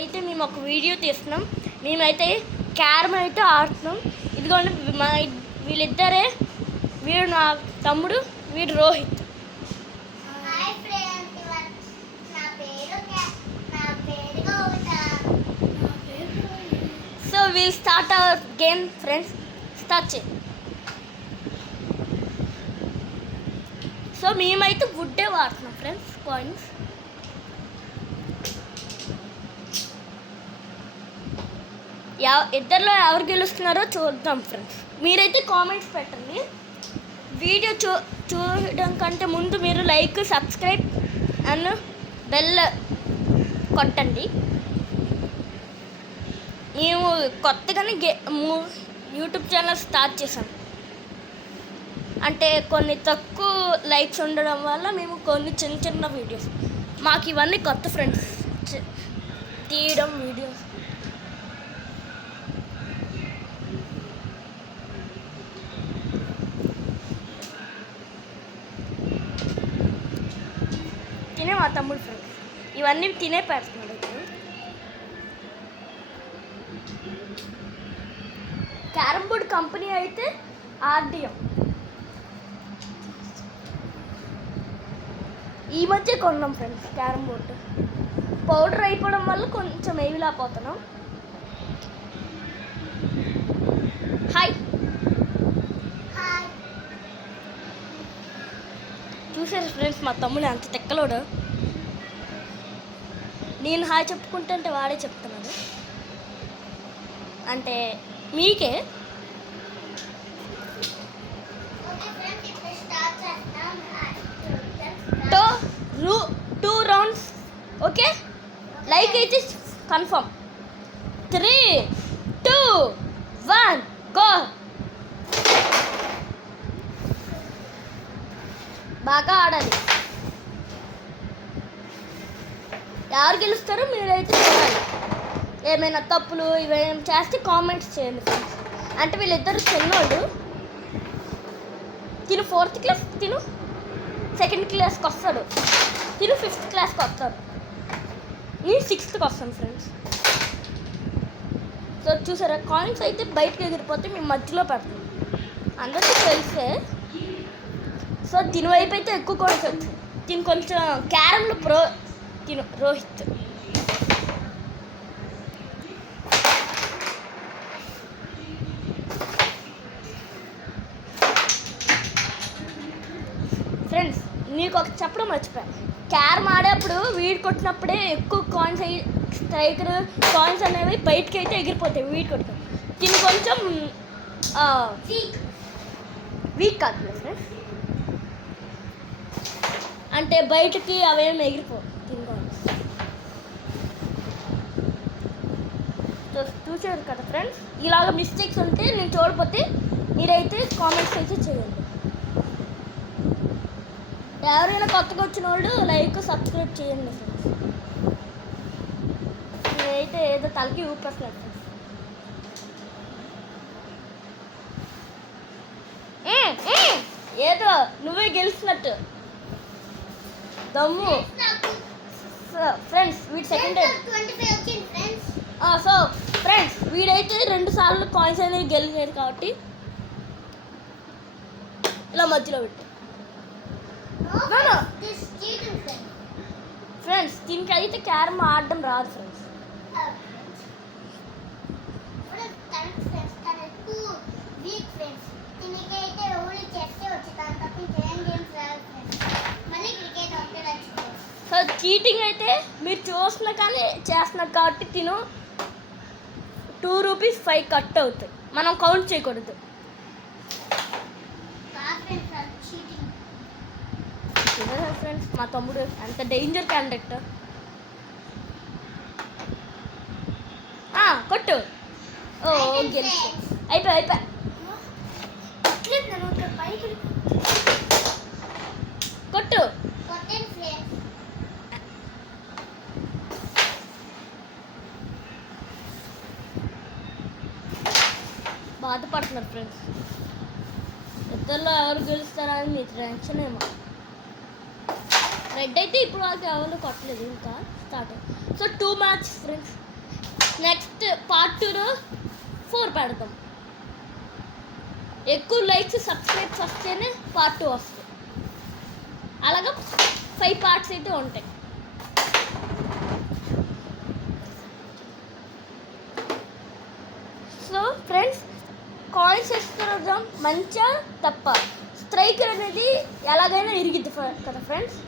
అయితే మేము ఒక వీడియో తీస్తున్నాం. మేమైతే క్యారమ్ అయితే ఆడుతున్నాం. ఇదిగోండి మా వీళ్ళిద్దరే, వీడు నా తమ్ముడు, వీడు Rohit. So we'll start our game friends. Start చేయి. సో మేమైతే వుడ్డే వాడుతున్నాం ఫ్రెండ్స్, కాయిన్స్. ఇద్దరిలో ఎవరు గెలుస్తున్నారో చూద్దాం ఫ్రెండ్స్. మీరైతే కామెంట్స్ పెట్టండి. వీడియో చూడడం కంటే ముందు మీరు లైక్, సబ్స్క్రైబ్ అండ్ బెల్ కొట్టండి. మేము కొత్తగానే యూట్యూబ్ ఛానల్ స్టార్ట్ చేసాం. అంటే కొన్ని తక్కువ లైక్స్ ఉండడం వల్ల మేము కొన్ని చిన్న చిన్న వీడియోస్, మాకు ఇవన్నీ కొత్త ఫ్రెండ్స్ తీయడం వీడియోస్. తినే మా తమ్ముడు ఫ్రెండ్స్ ఇవన్నీ తినే పెడుతున్నాడు. క్యారమ్ బోర్డ్ కంపెనీ అయితే ఆర్డిఎం. ఈ మధ్య కొన్నాం ఫ్రెండ్స్ క్యారమ్ బోర్డు. పౌడర్ అయిపోవడం వల్ల కొంచెం ఏవిలాపోతున్నాం. హాయ్ చూసారు ఫ్రెండ్స్ మా తమ్ముడు అంత తెక్కలోడు. నేను హాయ్ చెప్పుకుంటే వాడే చెప్తున్నాడు. అంటే మీకే టూ రౌండ్స్. ఓకే, లైక్ అయితే కన్ఫర్మ్. 3, 2, 1 గో. బాగా ఆడాలి. ఎవరు గెలుస్తారో మీరైతే చూడాలి. ఏమైనా తప్పులు ఇవేమైనా చేస్తే కామెంట్స్ చేయండి ఫ్రెండ్స్. అంటే వీళ్ళిద్దరు చిన్నోళ్ళు. తిను 4th క్లాస్, తిను 2nd క్లాస్కి వస్తాడు, తిను 5th క్లాస్కి వస్తాడు, నేను 6th వస్తాను ఫ్రెండ్స్. సో చూసారా, కాయిన్స్ అయితే బయటకు ఎగిరిపోతే మేము మధ్యలో పెడతాం. అందరికీ తెలిసే. సో తిను వైపు అయితే ఎక్కువ కాయిన్స్ వచ్చాయి. తిను కొంచెం క్యారమ్లో తిను రోహిత్. ఫ్రెండ్స్ నీకు ఒక చెప్పడం మర్చిపోయాను. క్యారమ్ ఆడేప్పుడు వీడు కొట్టినప్పుడే ఎక్కువ కాయిన్స్ స్ట్రైకర్ కాయిన్స్ అనేవి బయటకి అయితే ఎగిరిపోతాయి. వీడు కొట్టిన తిని కొంచెం వీక్ కాదు ఫ్రెండ్స్. అంటే బయటకి అవేమి ఎగిరిపోవు తిని కాయిన్స్. చూసారు కదా ఫ్రెండ్స్, ఇలాగ మిస్టేక్స్ ఉంటే నేను చూడకపోతే మీరైతే కామెంట్స్ అయితే చేయండి. ఎవరైనా కొత్తగా వచ్చిన వాళ్ళు లైక్, సబ్స్క్రైబ్ చేయండి ఫ్రెండ్స్. నేనైతే ఏదో తలకి ఊపేస్తున్నాను ఫ్రెండ్స్. ఏదో నువ్వే గెలిచినట్టు దమ్ము ఫ్రెండ్స్. వీడి సెకండ్ టైం. సో ఫ్రెండ్స్ వీడైతే 2 సార్లు కాయిన్స్ అనేవి గెలిచారు కాబట్టి ఇలా మధ్యలో పెట్టు. ఫ్రెండ్స్ దీనికి అయితే క్యారమ్ ఆడడం రాదు ఫ్రెండ్స్. సో చీటింగ్ అయితే మీరు చూస్తున్నా కానీ చేస్తున్నారు కాబట్టి తిను 2 రూపీస్ 5 కట్ అవుతాయి. మనం కౌంట్ చేయకూడదు. ఫ్రెండ్స్ మా తమ్ముడు అంత డేంజర్ క్యాండిడేట్. కొట్టు. ఓ గెలిచి అయిపోయా. కొట్టు. బాధపడుతున్నారు ఫ్రెండ్స్. ఇద్దరిలో ఎవరు గెలుస్తారా అని మీకు టెన్షన్ ఏమో. రెడ్ అయితే ఇప్పుడు వాళ్ళకి ఎవరు కొట్టలేదు, ఇంకా స్టార్ట్. So 2 match friends. పెడతాం. ఎక్కువ లైక్స్ సబ్స్క్రైబ్స్ వస్తేనే పార్ట్ 2 వస్తుంది. అలాగా 5 పార్ట్స్ అయితే ఉంటాయి. సో ఫ్రెండ్స్, కాయిన్స్ వేసుకున్నాం మంచిగా తప్ప స్ట్రైకర్ అనేది ఎలాగైనా ఇరిగిద్ది కదా ఫ్రెండ్స్.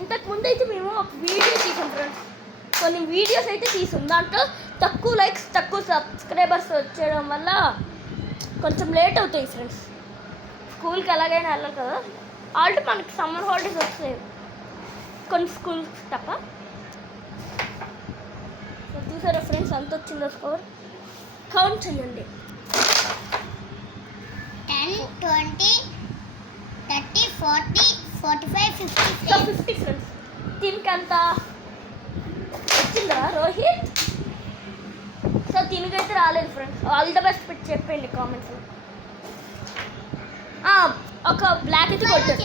ఇంతకుముందు అయితే మేము ఒక వీడియో తీసాం ఫ్రెండ్స్, కొన్ని వీడియోస్ అయితే తీసాం. దాంట్లో తక్కువ లైక్స్ తక్కువ సబ్స్క్రైబర్స్ వచ్చేయడం వల్ల కొంచెం లేట్ అవుతాయి ఫ్రెండ్స్. స్కూల్కి ఎలాగైనా వెళ్ళాలి కదా, ఆల్రెడీ మనకి సమ్మర్ హాలిడేస్ వస్తాయి కొన్ని స్కూల్స్ తప్ప. చూసారా ఫ్రెండ్స్ ఎంత వచ్చిందో స్కోర్, కౌంట్ చేయండి. 10, 20, 30, 40, 45, 50. 50 ఫ్రెండ్స్. దీనికి అంత వచ్చిందా రోహిత్? సో దీనికైతే రాలేదు ఫ్రెండ్స్. ఆల్ ద బెస్ట్ పెట్టి చెప్పండి కామెంట్స్లో. ఒక బ్లాక్ అయితే కొట్టాడు.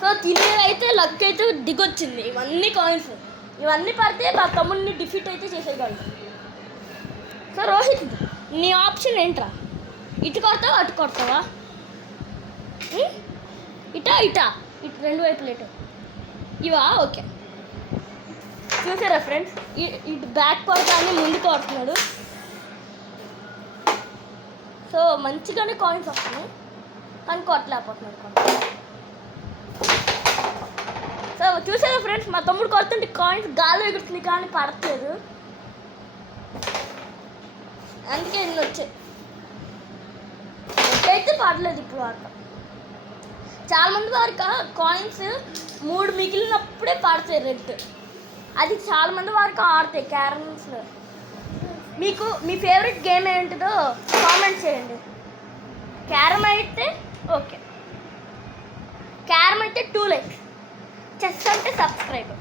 సో తినేదైతే లక్ అయితే దిగొచ్చింది. ఇవన్నీ కాయిన్స్, ఇవన్నీ పడితే మా తమ్ముడిని డిఫీట్ అయితే చేసేయగలరు. సో రోహిత్, నీ ఆప్షన్ ఏంట్రా? ఇటు కొడతావా అటు కొడతావా? ఇటా ఇటు రెండు వైపులు ఇటు ఇవా? ఓకే. చూసారా ఫ్రెండ్స్, ఇటు బ్యాక్ కొడతాన్ని ముందుకు కొడుతున్నాడు. సో మంచిగానే కాయిన్స్ వస్తున్నాయి కానీ కొట్టలేకపోతున్నాడు కొంచెం. సో చూసారా ఫ్రెండ్స్, మా తమ్ముడు కొడుతుంటే కాయిన్స్ గాలి ఎగురుతుంది కానీ పడట్లేదు, అందుకే ఇన్ని వచ్చాయి. అయితే పడలేదు ఇప్పుడు వరకు. చాలామంది వరకు కాయిన్స్ 3 మిగిలినప్పుడే పడతాయి రెడ్. అది చాలామంది వరకు ఆడతాయి క్యారమ్స్లో. మీకు మీ ఫేవరెట్ గేమ్ ఏంటిదో కామెంట్ చేయండి. క్యారమ్ అయితే ఓకే, క్యారమ్ అయితే 2 లైక్స్, చెస్ అంటే సబ్స్క్రైబ్.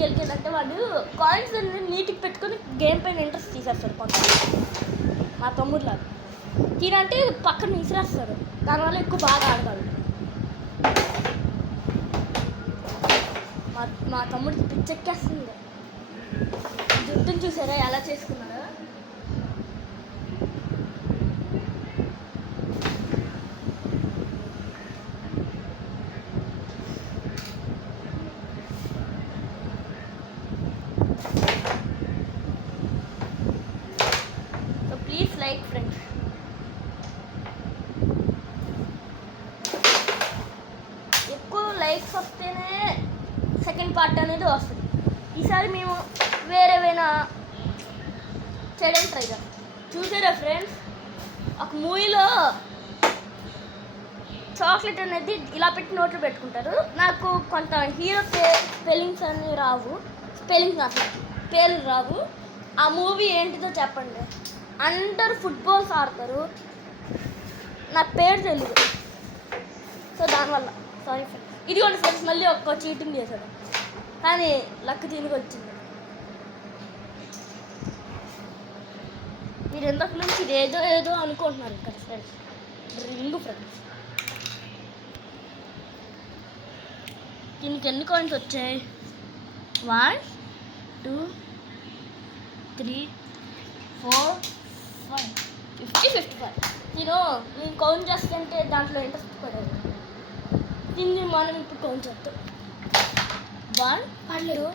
గెలిచేదంటే వాడు కాయిన్స్ నీటికి పెట్టుకొని గేమ్ పైన ఇంట్రెస్ట్ తీసేస్తాడు కొంతమంది. మా తమ్ముడులాగా తీరంటే పక్కన విసిరేస్తాడు, దానివల్ల ఎక్కువ బాగా ఆడతాడు. మా తమ్ముడికి పిచ్చెక్కేస్తుంది. జుట్టుని చూసారా ఎలా చేసుకున్నారా? Please like friends. ఎక్కువ లైక్స్ వస్తేనే సెకండ్ పార్ట్ అనేది వస్తుంది. ఈసారి మేము వేరేవైనా చేయడానికి ట్రై చేస్తాం. చూసారా ఫ్రెండ్స్, ఒక మూవీలో చాక్లెట్ అనేది ఇలా పెట్టి నోట్లో పెట్టుకుంటారు. నాకు కొంత హీరో స్పెల్లింగ్స్ అన్నీ రావు, పేర్లు రావు. ఆ మూవీ ఏంటిదో చెప్పండి. అందరు ఫుట్బాల్స్ ఆడతారు, నా పేరు తెలియదు. సో దానివల్ల సారీ ఫ్రెండ్స్. ఇదిగోండి ఫ్రెండ్స్, మళ్ళీ ఒక్క చీటింగ్ చేశాడు కానీ లక్ తిరిగి వచ్చింది. మీరు ఎంతకు నుంచి ఇది ఏదో అనుకుంటున్నారు ఇక్కడ ఫ్రెండ్స్. రింగ్ ఫ్రెండ్స్, దీనికి ఎన్ని కాయిన్స్ వచ్చాయి? 1 2 3 4 5 50 55. నేను కౌంట్ చేస్తుంటే దాంట్లో ఇంట్రెస్ట్ పడేది. దీన్ని మనం ఇప్పుడు కౌంట్ చేస్తాం. 1 2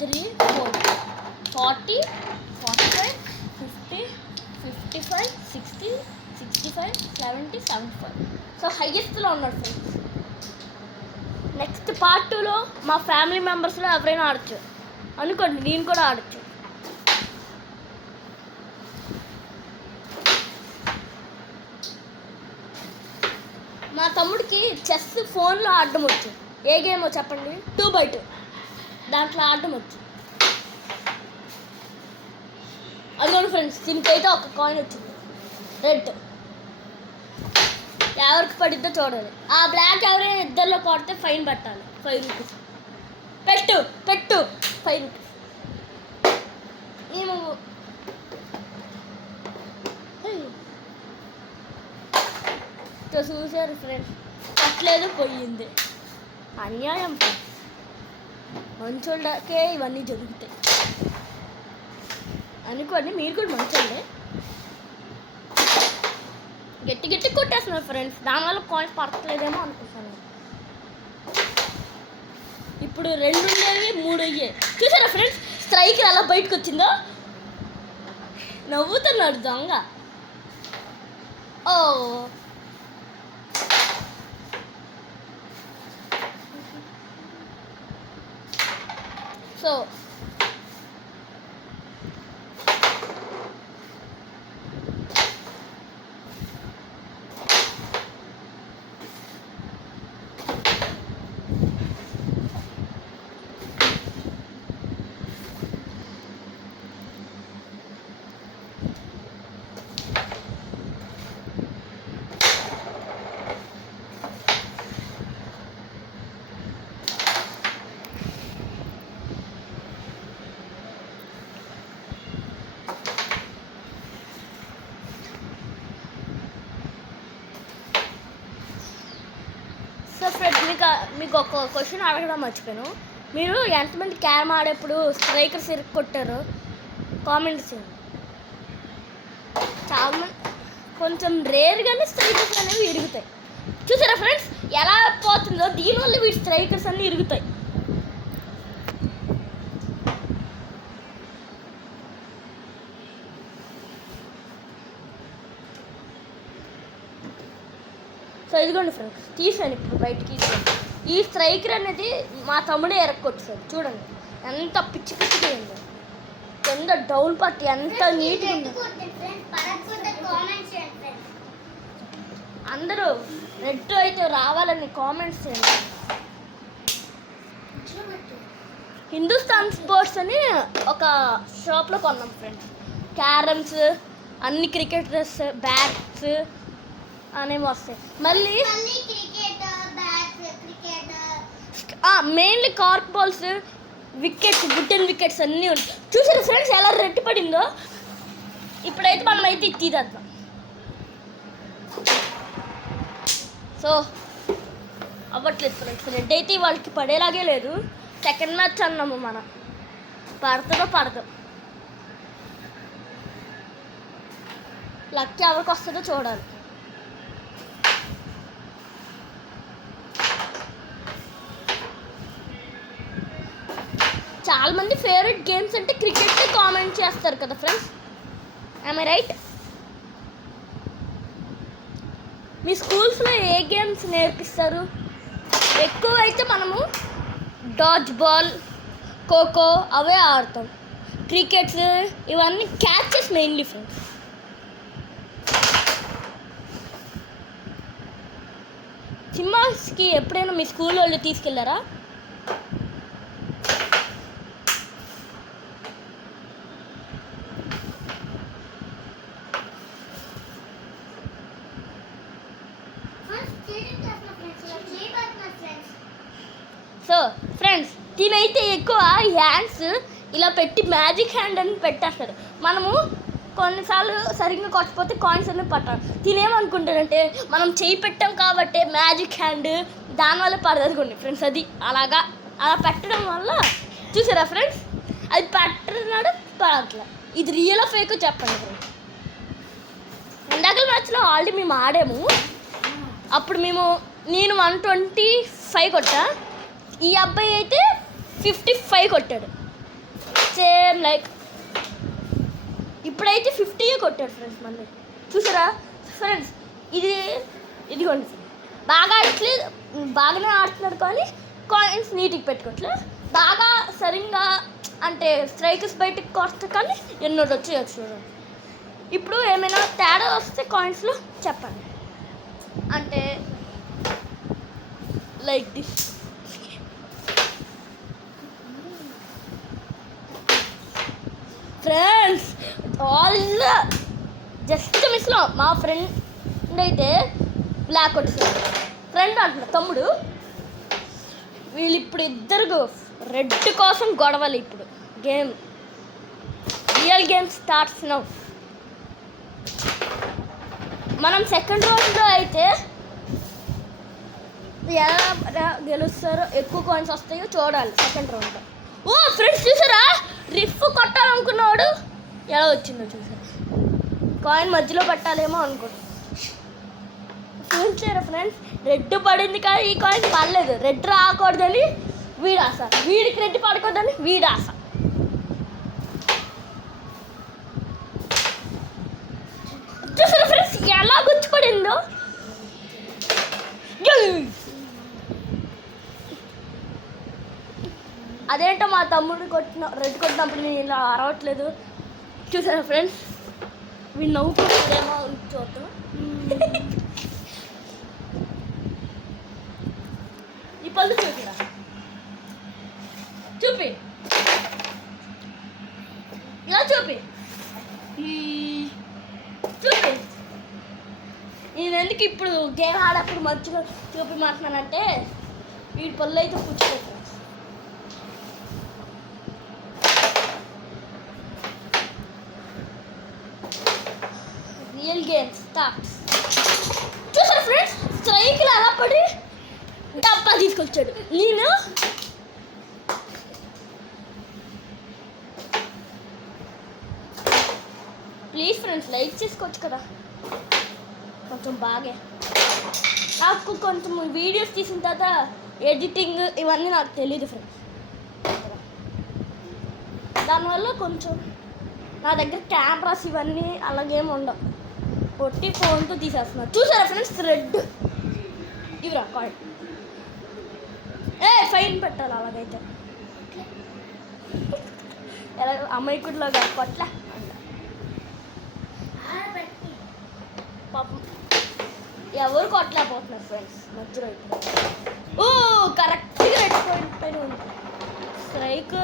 3 4 40 45 50 55 60 65, 70, 75. సో హైయెస్ట్లో ఉన్నాడు ఫ్రెండ్స్. నెక్స్ట్ పార్ట్ 2లో మా ఫ్యామిలీ మెంబర్స్లో ఎవరైనా ఆడచ్చు అనుకోండి, నేను కూడా ఆడచ్చు. మా తమ్ముడికి చెస్ ఫోన్లో ఆడడం వచ్చు. ఏ గేమో చెప్పండి? 2x2 దాంట్లో ఆడడం వచ్చు. అదిగోండి ఫ్రెండ్స్, దీనికైతే ఒక కాయిన్ వచ్చింది రెడ్. ఎవరికి పడిద్దో చూడాలి. ఆ బ్లాక్ ఎవరైనా ఇద్దరిలో కొడితే ఫైన్ పెట్టాలి 5 రూపీస్. పెట్టు 5 రూపీస్. మేము చూసారు ఫ్రెండ్స్, పట్టలేదు, పోయింది. అన్యాయం ఫ్రెండ్స్. మంచోళ్ళకే ఇవన్నీ జరుగుతాయి అనుకోండి. మీరు కూడా మంచోళ్ళే. గట్టి కొట్టేస్తున్నారు ఫ్రెండ్స్. దానివల్ల కాయిన్స్ పడట్లేదేమో అనుకుంటున్నాను. ఇప్పుడు 2 ఉండేవి 3 అయ్యాయి. చూసారా ఫ్రెండ్స్, స్ట్రైక్ ఎలా బయటకు వచ్చిందో? నవ్వుతున్నాడు దొంగ. ఓ సో ఫ్రెండ్స్, మీకు ఒక క్వశ్చన్ అడగడం మర్చిపోయాను. మీరు ఎంతమంది క్యారమ్ ఆడేప్పుడు స్ట్రైకర్స్ కొట్టారు కామెంట్స్ చేయండి. చాలా మంది, కొంచెం రేర్గానే స్ట్రైకర్స్ అనేవి ఇరుగుతాయి. చూసారా ఫ్రెండ్స్ ఎలా పోతుందో? దీనివల్ల వీటి స్ట్రైకర్స్ అన్నీ ఇరుగుతాయి. సో ఇదిగోండి ఫ్రెండ్స్, తీసాను ఇప్పుడు బయటికి. ఈ స్ట్రైకర్ అనేది మా తమ్ముడే ఎరక్కొచ్చాడు. చూడండి ఎంత పిచ్చిగా ఉందో. కింద డౌన్ పట్టి ఎంత నీట్గా ఉందో. అందరూ రెడ్ అయితే రావాలని కామెంట్స్ చేయండి. హిందుస్థాన్ స్పోర్ట్స్ అని ఒక షాప్లో కొన్నాం ఫ్రెండ్స్. క్యారమ్స్, అన్ని క్రికెటర్స్, బ్యాట్స్ అనేవి వస్తాయి. మళ్ళీ mainly cork balls, wickets, wooden wickets అన్నీ ఉంటాయి. చూసారు ఫ్రెండ్స్ ఎలా రెడ్ పడిందో? ఇప్పుడైతే మనమైతే తీద్దాం. సో అవ్వట్లేదు ఫ్రెండ్స్. రెడ్ అయితే వాళ్ళకి పడేలాగే లేదు. సెకండ్ మ్యాచ్ అన్నాము మనం. పడదు. లక్ ఎవరికి వస్తుందో చూడాలి. చాలా మంది ఫేవరెట్ గేమ్స్ అంటే క్రికెట్ కామెంట్ చేస్తారు కదా ఫ్రెండ్స్. I right? మీ స్కూల్స్లో ఏ గేమ్స్ నేర్పిస్తారు? ఎక్కువ అయితే మనము డాడ్జ్ బాల్, ఖోఖో అవే ఆడతాం. క్రికెట్స్ ఇవన్నీ క్యాచెస్ మెయిన్లీ ఫ్రెండ్స్. సినిమాస్కి ఎప్పుడైనా మీ స్కూల్ వాళ్ళు తీసుకెళ్ళారా? సో ఫ్రెండ్స్, దీనైతే ఎక్కువ హ్యాండ్స్ ఇలా పెట్టి మ్యాజిక్ హ్యాండ్ అని పెట్టేస్తారు. మనము కొన్నిసార్లు సరిగ్గా కొట్టకపోతే కాయిన్స్ అన్నీ పట్టాలి. తినేమనుకుంటారంటే మనం చేయి పెట్టాం కాబట్టి మ్యాజిక్ హ్యాండ్, దానివల్ల పడదనుకోండి ఫ్రెండ్స్. అది అలా పెట్టడం వల్ల చూసారా ఫ్రెండ్స్, అది పెట్టినాడు పడట్లా. ఇది రియల్ ఫేక్ చెప్పండి ఫ్రెండ్స్. ఇందాక మ్యాచ్లో ఆల్రెడీ మేము ఆడాము. అప్పుడు నేను 125 కొట్టా, ఈ అబ్బాయి అయితే 55 కొట్టాడు. సేమ్ లైక్ ఇప్పుడైతే 50 కొట్టాడు ఫ్రెండ్స్. మళ్ళీ చూసారా ఫ్రెండ్స్, ఇదిగోండి బాగా ఆడట్లేదు, బాగానే ఆడుతున్నారు కానీ కాయిన్స్ నీటికి పెట్టుకోవట్లేదు. బాగా సరిగ్గా అంటే స్ట్రైకర్స్ బయటికి కొస్తే కానీ ఎన్నో వచ్చేయచ్చు చూడండి. ఇప్పుడు ఏమైనా తేడా వస్తే కాయిన్స్లో చెప్పండి, అంటే like this. Friends all just మిస్లో మా ఫ్రెండ్ అయితే బ్లాక్ కొట్టేసాడు. ఫ్రెండ్ అంటున్నా తమ్ముడు, వీళ్ళు ఇప్పుడు ఇద్దరు రెడ్ కోసం గొడవలు. ఇప్పుడు game real game starts now. మనం సెకండ్ రౌండ్లో అయితే ఎలా గెలుస్తారో, ఎక్కువ కాయిన్స్ వస్తాయో చూడాలి సెకండ్ రౌండ్లో. ఓ ఫ్రెండ్స్ చూసారా, రిఫ్ కొట్టాలనుకున్నాడు ఎలా వచ్చిందో చూసారా. కాయిన్ మధ్యలో పట్టాలేమో అనుకోండి. చూసారా ఫ్రెండ్స్, రెడ్ పడింది కానీ ఈ కాయిన్ పడలేదు. రెడ్ రాకూడదని వీడు ఆశ, వీడికి రెడ్ పడకూడదని వీడు ఆశ. చూసారా ఫ్రెండ్స్ ఎలా గుర్తుపడిందో. అదేంటో మా తమ్ముడు రెడ్ కొట్టినప్పుడు నేను ఇలా అరవట్లేదు. చూసారా ఫ్రెండ్స్, వీడు నవ్వుకుంటాడేమో చూద్దాం. ఈ పళ్ళు చూపిరా, చూపి ఇలా చూపి చూపి. నేను ఎందుకు ఇప్పుడు గేమ్ ఆడప్పుడు మంచిగా చూపిమంటున్నానంటే వీడి పళ్ళు అయితే పుచ్చుకోవచ్చు. Real game starts. చూసారా ఫ్రెండ్స్, స్ట్రైక్లు అలా పడి డబ్బా తీసుకొచ్చాడు. నేను ప్లీజ్ ఫ్రెండ్స్ లైక్ చేసుకోవచ్చు కదా కొంచెం బాగా. నాకు కొంచెం వీడియోస్ తీసిన తర్వాత ఎడిటింగ్ ఇవన్నీ నాకు తెలియదు ఫ్రెండ్స్. దానివల్ల కొంచెం నా దగ్గర కెమెరాస్ ఇవన్నీ అలాగేం ఉండవు, కొట్టి ఫోన్తో తీసేస్తున్నారు. చూసారా ఫ్రెండ్స్, రెడ్ ఇవిరా కాయిన్. ఫైన్ పెట్టాలి అలాగైతే. ఎలా అమ్మాయికుడిలో కొట్లా పాపం ఎవరు కొట్టలేకపోతున్నారు ఫ్రెండ్స్ మధ్యలో. ఇప్పుడు కరెక్ట్గా రెడ్ పాయింట్ పైన ఉంది స్ట్రైక్.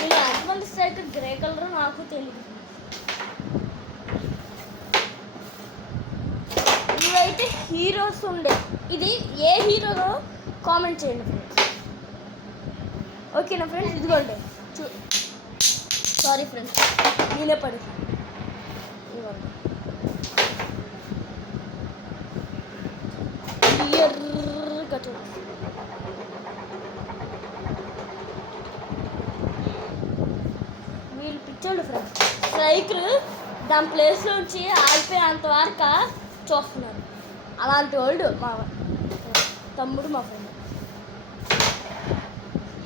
నేను ఎంతమంది స్ట్రైక్ గ్రే కలర్ నాకు తెలియదు. ఇవైతే హీరోస్ ఉండే, ఇది ఏ హీరోలో కామెంట్ చేయండి ఫ్రెండ్స్. ఓకేనా ఫ్రెండ్స్, ఇదిగోండి సారీ ఫ్రెండ్స్ నేనే పడి క్లియర్గా చూడండి. వీళ్ళు పిచ్చోళ్ళు ఫ్రెండ్స్, స్ట్రైకర్ దాని ప్లేస్లో నుంచి ఆగిపోయేంత వరకు చూస్తున్నారు. అలాంటి వాళ్ళు మా తమ్ముడు మా ఫ్రెండ్.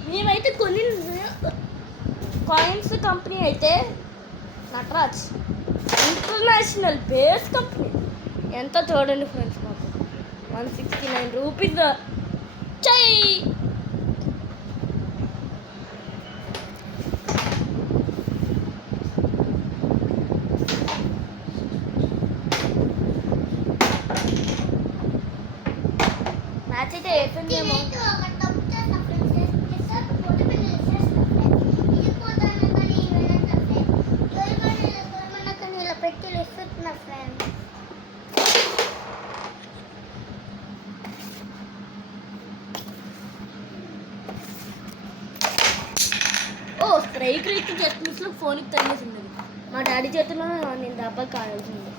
మేమైతే కొన్ని కాయిన్స్ కంపెనీ అయితే నటరాజ్ ఇంటర్నేషనల్ బేస్ కంపెనీ. ఎంత చూడండి ఫ్రెండ్స్, మాకు 169 రూపీస్ చై. మ్యాచ్ అయితే అయిపోయిందేమో. స్ట్రైక్ రేట్ జస్ట్ మిస్లో ఫోన్కి తగిలేసింది. మా డాడీ చేతిలో నేను దెబ్బకి కావాల్సింది.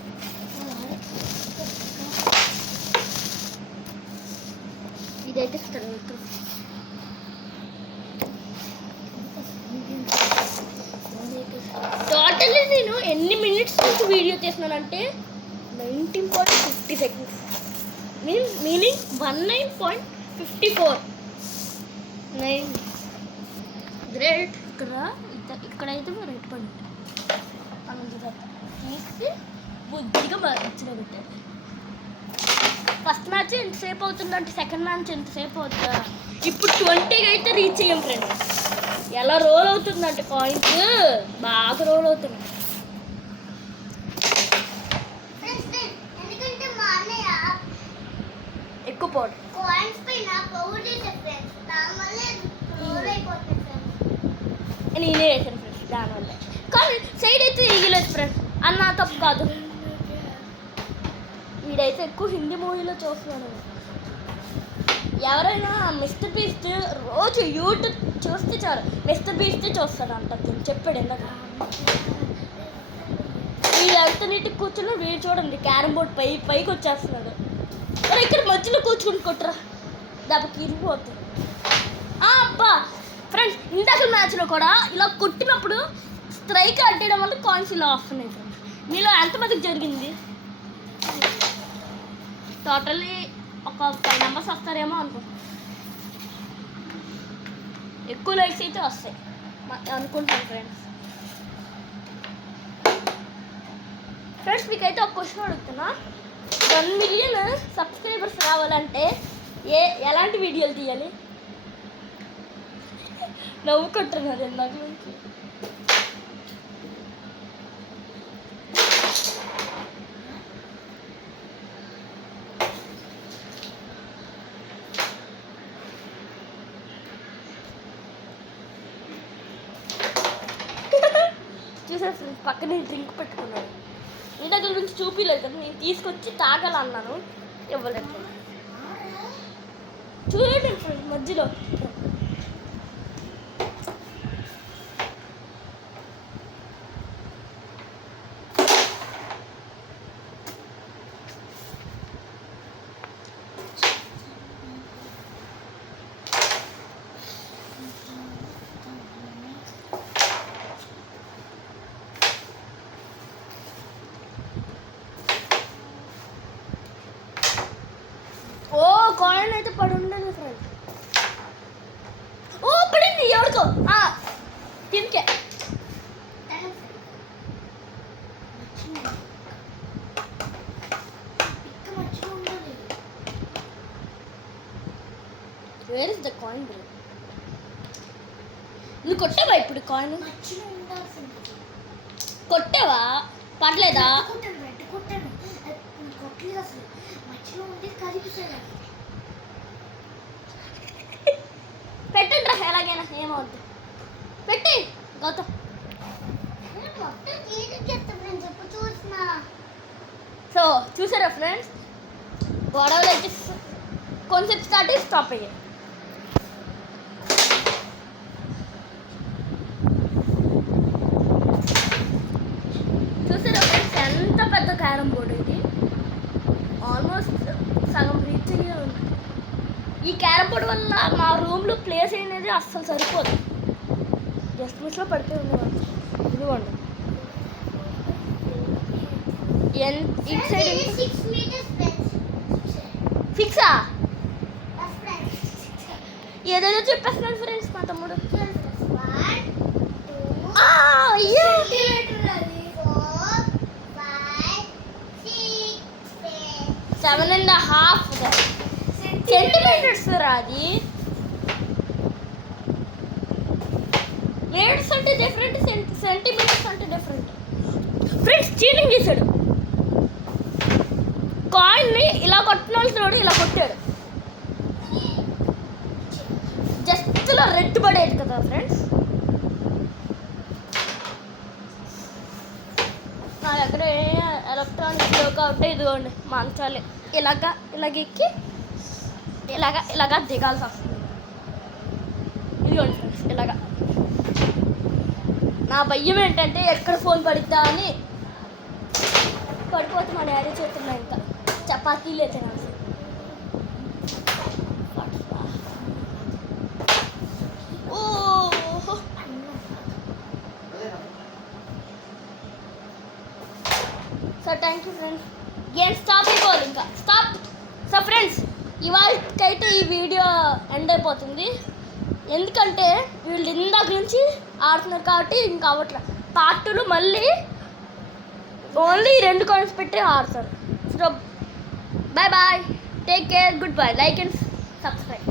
ఇదైతే స్ట్రైక్. టోటల్లీ నేను ఎన్ని మినిట్స్ నుంచి వీడియో తీస్తున్నానంటే 19.50 seconds, మీనింగ్ 19.54. గ్రేట్. ఇక్కడైతే రేట్ పడింది సగం తీసి బుద్ధిగా మధ్యలో పెట్టాడు. ఫస్ట్ మ్యాచ్ ఎంతసేపు అవుతుందంటే సెకండ్ మ్యాచ్ ఎంతసేపు అవుతుందా? ఇప్పుడు 20కి అయితే రీచ్ అయ్యాం ఫ్రెండ్స్. ఎలా రోల్ అవుతుందంటే కాయిన్స్ బాగా రోల్ అవుతుంది. ఎందుకంటే మా అన్నయ్య ఎక్కువ పోడు కాయిన్స్ పైన పౌడర్ చేసే ఫ్రెండ్స్ దానివల్ల రోల్ అయిపోతుంది ఫ్రెండ్స్. నేనే వేసాను ఫ్రెండ్స్ దానివల్ల. కానీ సైడ్ అయితే ఇగలేదు ఫ్రెండ్స్, అన్న తప్పు కాదు. వీడైతే ఎక్కువ హిందీ మూవీలో చూస్తున్నాను. ఎవరైనా మిస్టర్ బీస్ట్ రోజు యూట్యూబ్ చూస్తే చాలు మిస్టర్ బీస్టే చూస్తాడు అంట చెప్పాడు. ఎందుకు వీడు ఎంత నీటికి కూర్చున్నా వీడు చూడండి క్యారమ్ బోర్డ్ పైకి వచ్చేస్తున్నాడు. మరి ఇక్కడ మధ్యలో కూర్చుని కొట్టరా దానికి ఇరిగిపోతుంది. అబ్బా ఫ్రెండ్స్, ఇందాక మ్యాచ్లో కూడా ఇలా కొట్టినప్పుడు స్ట్రైక్ అడ్డేయడం వల్ల కాయిన్స్ ఇలా వస్తున్నాయి ఫ్రెండ్స్. మీలో ఎంతమందికి జరిగింది? టోటల్లీ ఒక 5 మెంబర్స్ వస్తారేమో అనుకో. ఎక్కువ లైక్స్ అయితే వస్తాయి అనుకుంటాను ఫ్రెండ్స్. ఫ్రెండ్స్ మీకైతే ఒక క్వశ్చన్ అడుగుతున్నా. 1 మిలియన్ సబ్స్క్రైబర్స్ రావాలంటే ఎలాంటి వీడియోలు తీయాలి? నవ్వుకుంటున్నారు ఇందాక నుంచి. చూసారు ఫ్రెండ్స్, పక్కనే డ్రింక్ పెట్టుకున్నాను. మీ దగ్గర నుంచి చూపించలేదు కదా, నేను తీసుకొచ్చి తాగాలన్నాను, ఇవ్వలేదు. చూడండి ఫ్రెండ్స్ మధ్యలో కాయిన్ అయితే పడి ఉండదు ఫ్రెండ్స్. ఓ పడింది ఎవరికో తిరికే. Where is the coin bro? నువ్వు కొట్టావా ఇప్పుడు కాయిన్? కొట్టావా? పడలేదా? పెట్టండి రా, ఎలాగైనా ఏమవుద్ది పెట్టి గౌతమ్. సో చూసారా ఫ్రెండ్స్, గొడవలు అయితే కొంచెం స్టార్ట్ అయ్యి స్టాప్ అయ్యాయి. చూసారా ఫ్రెండ్స్, ఎంత పెద్ద క్యారమ్ బోర్డు ఇది. ఆల్మోస్ట్ సగం రీచ్ అయ్యే ఉంది. ఈ క్యారమ్ బోర్డు వల్ల మా రూమ్లో ప్లేస్ అనేది అస్సలు సరిపోదు. జస్ట్ మిస్లో పడితే ఉండేవాళ్ళు. ఇదిగోండి ఇటు సైడ్ ఫిక్సా ఏదేదో చెప్పేస్తున్నాడు ఫ్రెండ్స్ మా తమ్ముడు. 7.5 సెంటీమీటర్స్ అది. మీటర్స్ అంటే డిఫరెంట్, సెంటీమీటర్స్ అంటే డిఫరెంట్. ఫ్రెండ్స్ చీటింగ్ చేశాడు. కాయిన్ని ఇలా కొట్టినోడు ఇలా కొట్టాడు. జస్ట్ ఇలా రెడ్ పడేది కదా ఫ్రెండ్స్. నా దగ్గర ఎలక్ట్రానిక్ కాబట్టి ఇదిగోండి మంచాలి ఇలాగ ఎక్కి ఇలాగా దిగాల్సి వస్తుంది. ఇదిగోండి ఫ్రెండ్స్ ఇలాగా. నా భయం ఏంటంటే ఎక్కడ ఫోన్ పడిద్దా అని. పడిపోతే మా డాడీ చేతుల్లో ఇంకా చపాతీలు అయితే నాకు. ఓహో so thank you friends. Game stop అయిపోవాలి ఇంకా స్టాప్. సో ఫ్రెండ్స్ ఇవాళకైతే ఈ వీడియో ఎండ్ అయిపోతుంది. ఎందుకంటే వీళ్ళు ఇందాక నుంచి ఆడుతున్నారు కాబట్టి ఇంకా అవ్వట్లేదు. పార్ట్ 2లో మళ్ళీ ఓన్లీ 2 కాయిన్స్ పెట్టి ఆడతారు. So bye bye, take care, good bye, like and subscribe.